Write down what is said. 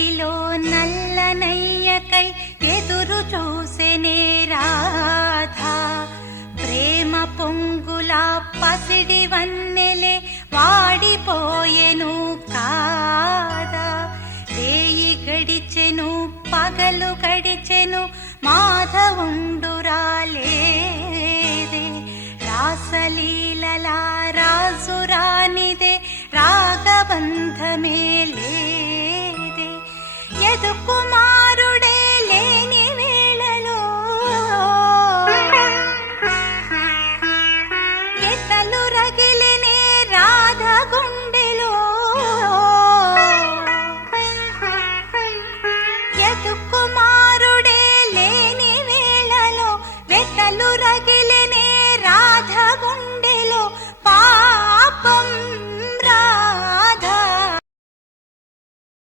మదిలో నల్లనయ్యకై ఎదురు చూసెనే రాధా. ప్రేమ పొంగులా పసిడి వన్నెలే వాడిపోయెను కాదా. రేయి గడిచెను పగలు గడిచెను మాధవుండు రాలేదే. రాసలీలలా రాజురానిదే రాగబంధమే లేదే. ఎదుకు